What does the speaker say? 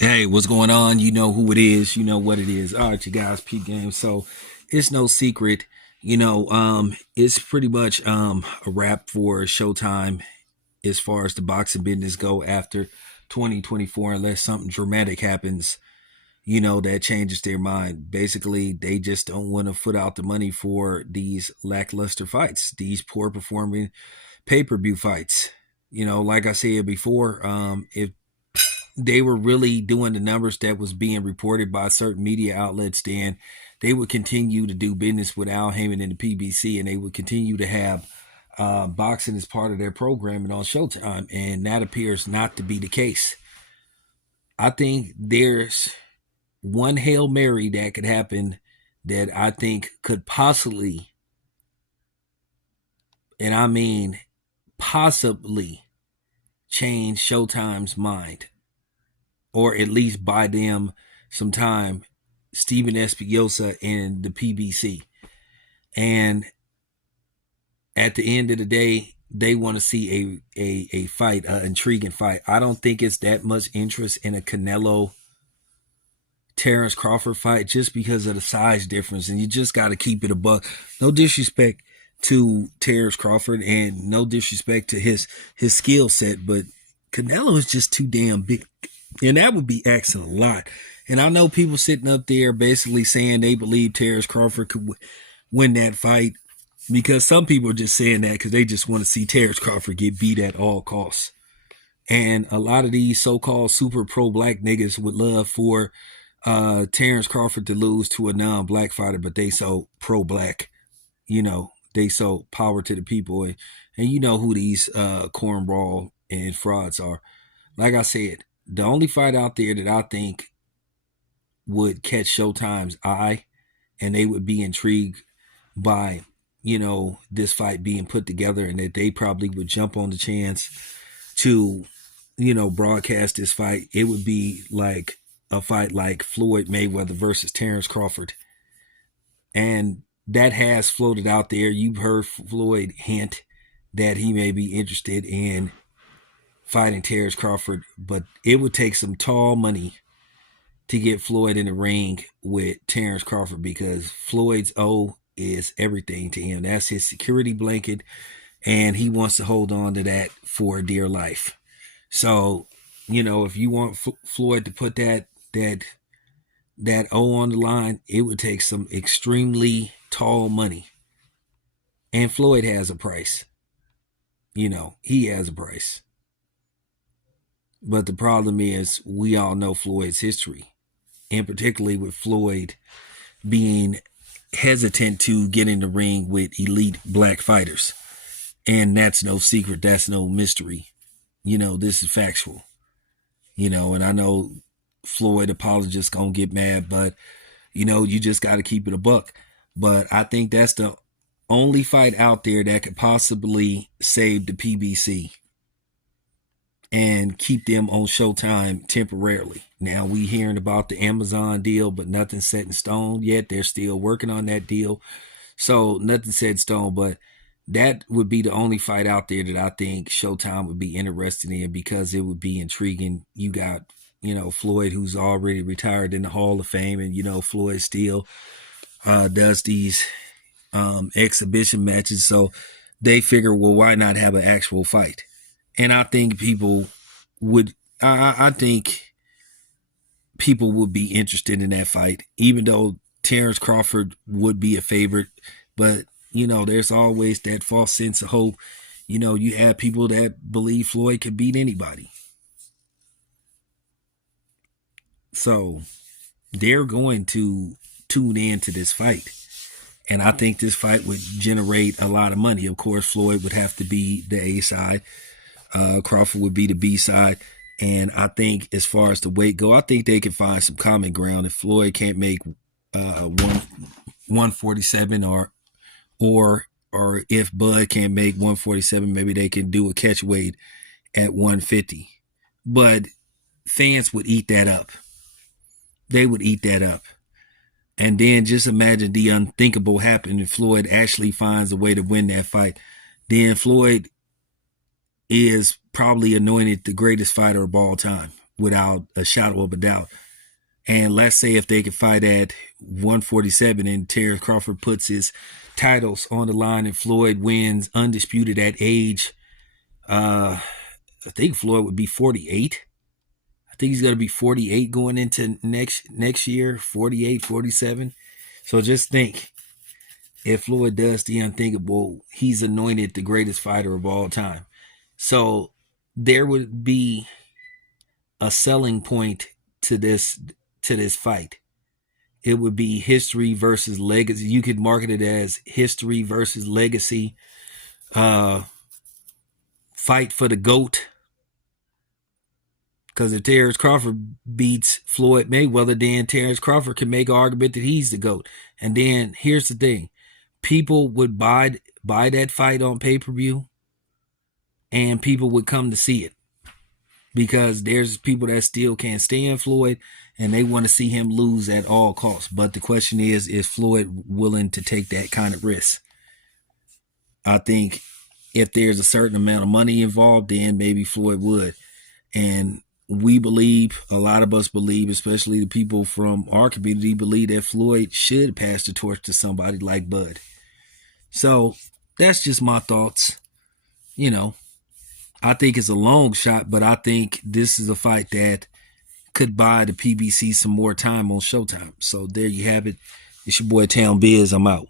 Hey, what's going on? You know who it is. You know what it is. All right, you guys, peep game. So it's no secret. It's pretty much a wrap for Showtime as far as the boxing business go after 2024, unless something dramatic happens. That changes their mind. Basically, they just don't want to foot out the money for these lackluster fights, these poor performing pay-per-view fights. Like I said before, if they were really doing the numbers that was being reported by certain media outlets, then they would continue to do business with Al Heyman and the PBC, and they would continue to have boxing as part of their programming on Showtime, and that appears not to be the case. I think there's one Hail Mary that could happen that I think could possibly, and I mean possibly, change Showtime's mind, or at least buy them some time, Steven Espinosa and the PBC. And at the end of the day, they want to see a fight, an intriguing fight. I don't think it's that much interest in a Canelo Terrence Crawford fight just because of the size difference. And you just got to keep it a buck. No disrespect to Terrence Crawford and no disrespect to his skill set, but Canelo is just too damn big. And that would be asking a lot. And I know people sitting up there basically saying they believe Terrence Crawford could win that fight, because some people are just saying that because they just want to see Terrence Crawford get beat at all costs. And a lot of these so-called super pro-black niggas would love for Terrence Crawford to lose to a non-black fighter, but they so pro-black, they so power to the people. And you know who these cornball and frauds are. Like I said, the only fight out there that I think would catch Showtime's eye and they would be intrigued by, this fight being put together, and that they probably would jump on the chance to, broadcast this fight, it would be like a fight like Floyd Mayweather versus Terrence Crawford. And that has floated out there. You've heard Floyd hint that he may be interested in fighting Terrence Crawford, but it would take some tall money to get Floyd in the ring with Terrence Crawford, because Floyd's O is everything to him. That's his security blanket, and he wants to hold on to that for dear life. So, if you want Floyd to put that O on the line, it would take some extremely tall money. And Floyd has a price. He has a price. But the problem is, we all know Floyd's history, and particularly with Floyd being hesitant to get in the ring with elite black fighters. And that's no secret. That's no mystery. This is factual. And I know Floyd apologists gonna get mad, but, you just got to keep it a buck. But I think that's the only fight out there that could possibly save the PBC and keep them on Showtime temporarily. Now, we hearing about the Amazon deal, but nothing's set in stone yet. They're still working on that deal. So nothing set in stone, but that would be the only fight out there that I think Showtime would be interested in, because it would be intriguing. You got, Floyd, who's already retired in the Hall of Fame, and, Floyd still does these exhibition matches. So they figure, well, why not have an actual fight? And I think people would, I think people would be interested in that fight, even though Terrence Crawford would be a favorite. But, there's always that false sense of hope. You have people that believe Floyd could beat anybody. So they're going to tune in to this fight. And I think this fight would generate a lot of money. Of course, Floyd would have to be the A side. Crawford would be the B side. And I think as far as the weight go, I think they can find some common ground. If Floyd can't make 147, or if Bud can't make 147, maybe they can do a catch weight at 150. But fans would eat that up. They would eat that up. And then just imagine the unthinkable happen if Floyd actually finds a way to win that fight. Then Floyd is probably anointed the greatest fighter of all time. without a shadow of a doubt. And let's say if they could fight at 147 and Terrence Crawford puts his titles on the line and Floyd wins undisputed at age, I think Floyd would be 48. I think he's going to be 48 going into next year, 48, 47. So just think, if Floyd does the unthinkable, he's anointed the greatest fighter of all time. So there would be a selling point to this fight. It would be history versus legacy. You could market it as history versus legacy. Fight for the GOAT. Because if Terrence Crawford beats Floyd Mayweather, then Terrence Crawford can make an argument that he's the GOAT. And then here's the thing. People would buy that fight on pay-per-view, and people would come to see it. Because there's people that still can't stand Floyd, and they want to see him lose at all costs. But the question is Floyd willing to take that kind of risk? I think if there's a certain amount of money involved, then maybe Floyd would. And we believe, a lot of us believe, especially the people from our community, believe that Floyd should pass the torch to somebody like Bud. So that's just my thoughts. I think it's a long shot, but I think this is a fight that could buy the PBC some more time on Showtime. So there you have it. It's your boy Town Biz. I'm out.